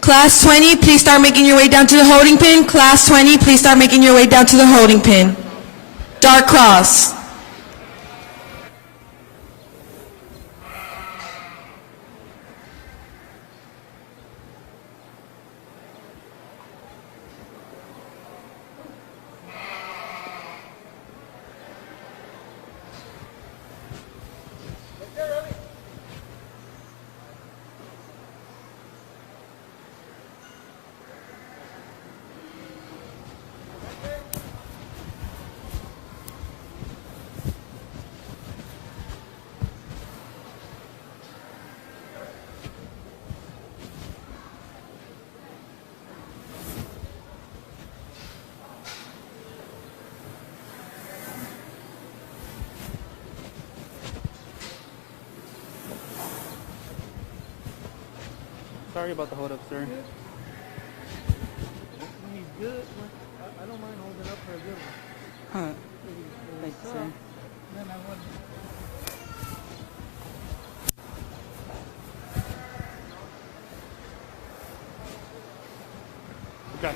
Class 20, please start making your way down to the holding pin. Class 20, please start making your way down to the holding pin. Dark cross. Sorry about the hold up, sir. He's good. I don't mind holding up for a good one. Huh. Thank you, sir. Then I want Okay.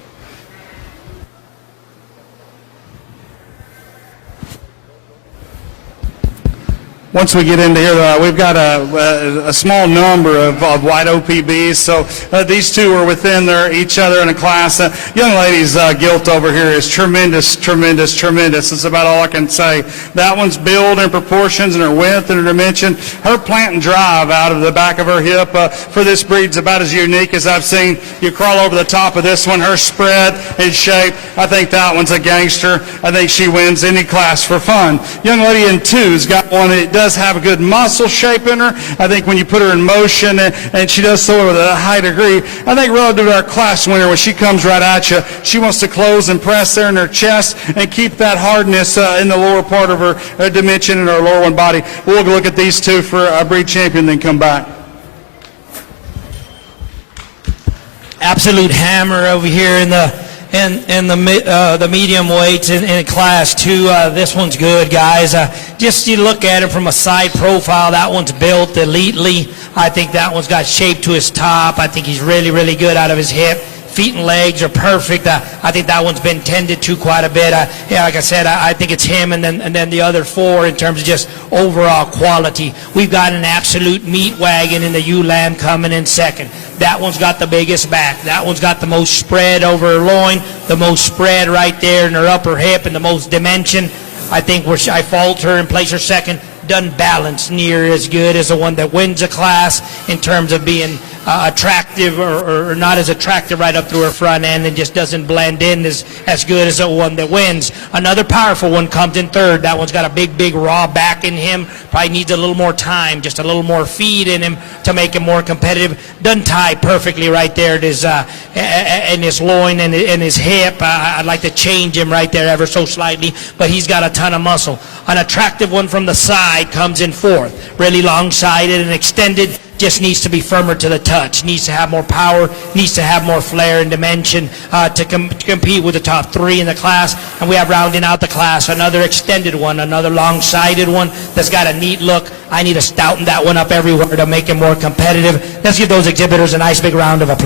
Once we get into here, we've got a small number of white OPBs, so these two are within each other in a class. Young lady's gilt over here is tremendous, tremendous, tremendous. That's about all I can say. That one's build and proportions and her width and her dimension. Her plant and drive out of the back of her hip for this breed's about as unique as I've seen. You crawl over the top of this one, her spread and shape. I think that one's a gangster. I think she wins any class for fun. Young lady in two's got one that does have a good muscle shape in her. I think when you put her in motion, and she does so with a high degree, I think relative to our class winner, when she comes right at you, she wants to close and press there in her chest and keep that hardness in the lower part of her dimension in her lower one body. We'll look at these two for a breed champion, then come back. Absolute hammer over here in the medium weights in class 2. This one's good, guys. Just you look at it from a side profile, that one's built elitely. I think that one's got shape to his top. I think he's really, really good out of his hip. Feet and legs are perfect. I think that one's been tended to quite a bit. Yeah, like I said, I think it's him and then the other four in terms of just overall quality. We've got an absolute meat wagon in the ewe-lamb coming in second. That one's got the biggest back. That one's got the most spread over her loin, the most spread right there in her upper hip, and the most dimension. I think I fault her and place her second. Doesn't balance near as good as the one that wins a class in terms of being attractive or not as attractive right up through her front end, and just doesn't blend in as good as the one that wins. Another powerful one comes in third. That one's got a big raw back in him. Probably needs a little more time, just a little more feed in him to make him more competitive. Doesn't tie perfectly right there in his loin and his hip. I'd like to change him right there ever so slightly, but he's got a ton of muscle. An attractive one from the side comes in fourth. Really long-sided and extended. Just needs to be firmer to the touch, needs to have more power, needs to have more flair and dimension to compete with the top three in the class. And we have rounding out the class another extended one, another long-sided one that's got a neat look. I need to stouten that one up everywhere to make it more competitive. Let's give those exhibitors a nice big round of applause.